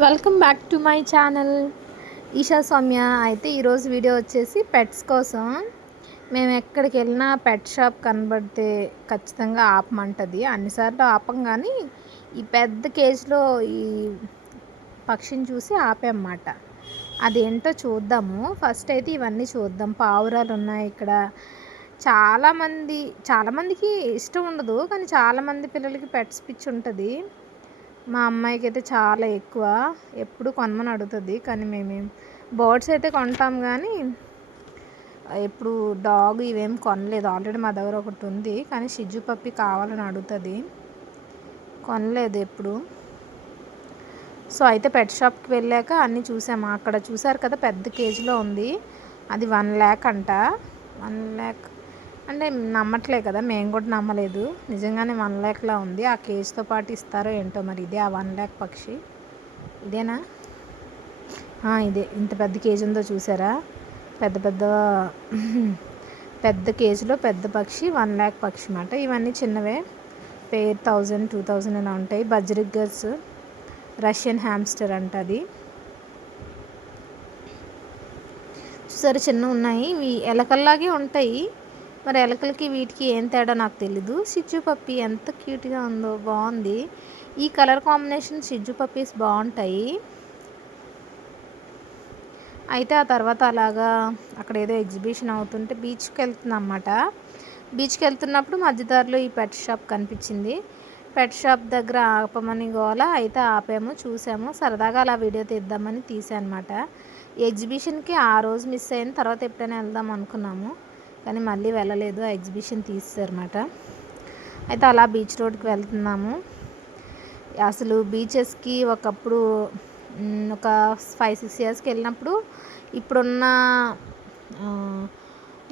Welcome back to my channel Esha Sowmya. అయితే ఈరోజు video వచ్చేసి పెట్స్ కోసం. మేము ఎక్కడికి వెళ్ళినా పెట్ షాప్ కనబడితే ఖచ్చితంగా ఆపమంటుంది. అన్నిసార్లు ఆపం, కానీ ఈ పెద్ద కేజ్లో ఈ పక్షిని చూసి ఆపేమాట. అదేంటో చూద్దాము. ఫస్ట్ అయితే ఇవన్నీ చూద్దాం. పావురాలు ఉన్నాయి ఇక్కడ. చాలామందికి ఇష్టం ఉండదు, కానీ చాలామంది పిల్లలకి పెట్స్ పిచ్చి ఉంటుంది. మా అమ్మాయికి అయితే చాలా ఎక్కువ, ఎప్పుడు కొనమని అడుగుతుంది. కానీ మేమేం బర్డ్స్ అయితే కొంటాం, కానీ ఎప్పుడు డాగ్ ఇవేం కొనలేదు. ఆల్రెడీ మా దగ్గర ఒకటి ఉంది, కానీ షిజ్జు పప్పి కావాలని అడుగుతుంది. కొనలేదు ఎప్పుడు. సో అయితే పెట్ షాప్కి వెళ్ళాక అన్నీ చూసాము. అక్కడ చూసారు కదా, పెద్ద కేజీలో ఉంది. అది 1 lakh అంట. 1 lakh అంటే నమ్మట్లే కదా, మేము కూడా నమ్మలేదు. నిజంగానే 1 lakh ఉంది. ఆ కేజ్తో పాటు ఇస్తారో ఏంటో మరి. ఇదే ఆ 1 lakh పక్షి? ఇదేనా? ఇదే. ఇంత పెద్ద కేజీ ఉందో చూసారా? పెద్ద కేజీలో పెద్ద పక్షి 1 lakh పక్షి అన్నమాట. ఇవన్నీ చిన్నవే, పేర్ 1000, 2000 ఇలా ఉంటాయి. బజ్రిగర్స్, రష్యన్ హ్యామ్స్టర్ అంట. అది చూసారు, చిన్న ఉన్నాయి. ఇవి ఎలకల్లాగే ఉంటాయి. మరి ఎలకలకి వీటికి ఏం తేడా నాకు తెలీదు. షిజ్జు పప్పి ఎంత క్యూట్గా ఉందో, బాగుంది. ఈ కలర్ కాంబినేషన్ షిజ్జు పప్పీస్ బాగుంటాయి. అయితే ఆ తర్వాత అలాగా అక్కడ ఏదో ఎగ్జిబిషన్ అవుతుంటే బీచ్కి వెళ్తున్నాం అన్నమాట. బీచ్కి వెళ్తున్నప్పుడు మధ్యదారిలో ఈ పెట్ షాప్ కనిపించింది. పెట్ షాప్ దగ్గర ఆపమని గోల. అయితే ఆపాము, చూసాము. సరదాగా అలా వీడియో తీద్దామని తీసాను అనమాట. ఈ ఎగ్జిబిషన్కి ఆ రోజు మిస్ అయిన తర్వాత ఎప్పుడైనా వెళ్దాం అనుకున్నాము, కానీ మళ్ళీ వెళ్ళలేదు. ఆ ఎగ్జిబిషన్ తీసేసారన్నమాట. అయితే అలా బీచ్ రోడ్కి వెళ్తున్నాము. అసలు బీచెస్కి ఒకప్పుడు ఒక 5-6 ఇయర్స్కి వెళ్ళినప్పుడు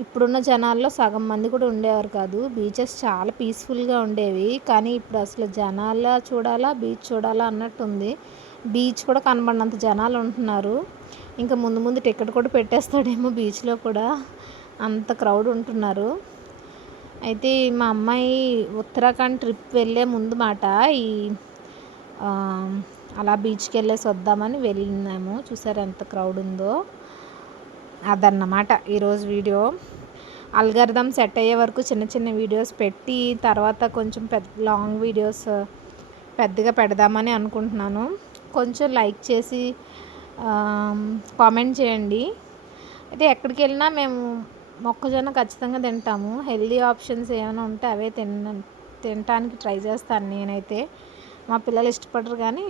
ఇప్పుడున్న జనాల్లో సగం మంది కూడా ఉండేవారు కాదు. బీచెస్ చాలా పీస్ఫుల్గా ఉండేవి. కానీ ఇప్పుడు అసలు జనాల చూడాలా, బీచ్ చూడాలా అన్నట్టుంది. బీచ్ కూడా కనబడినంత జనాలు ఉంటున్నారు. ఇంకా ముందు ముందు టికెట్ కూడా పెట్టేస్తాడేమో బీచ్లో కూడా, అంత క్రౌడ్ ఉంటున్నారు. అయితే మా అమ్మాయి ఉత్తరాఖండ్ ట్రిప్ వెళ్ళే ముందు మాట అలా బీచ్కి వెళ్ళేసి వద్దామని వెళ్ళినాము. చూసారు ఎంత క్రౌడ్ ఉందో. అదన్నమాట ఈరోజు వీడియో. అల్గారిథం సెట్ అయ్యే వరకు చిన్న చిన్న వీడియోస్ పెట్టి తర్వాత కొంచెం లాంగ్ వీడియోస్ పెద్దగా పెడదామని అనుకుంటున్నాను. కొంచెం లైక్ చేసి కామెంట్ చేయండి. అయితే ఎక్కడికి వెళ్ళినా మేము మొక్కజొన్న ఖచ్చితంగా తింటాము. హెల్దీ ఆప్షన్స్ ఏమైనా ఉంటే అవే తినటానికి ట్రై చేస్తాను నేనైతే. మా పిల్లలు ఇష్టపడరు, కానీ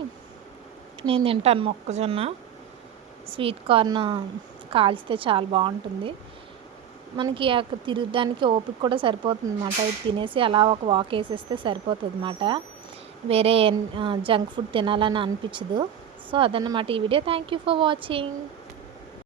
నేను తింటాను మొక్కజొన్న. స్వీట్ కార్న్ కాల్చితే చాలా బాగుంటుంది. మనకి తిరగడానికి ఓపిక కూడా సరిపోతుంది అన్నమాట. ఇది తినేసి అలా ఒక వాక్ వేసేస్తే సరిపోతుంది అన్నమాట. వేరే జంక్ ఫుడ్ తినాలని అనిపించదు. సో అదన్నమాట ఈ video. Thank you for watching.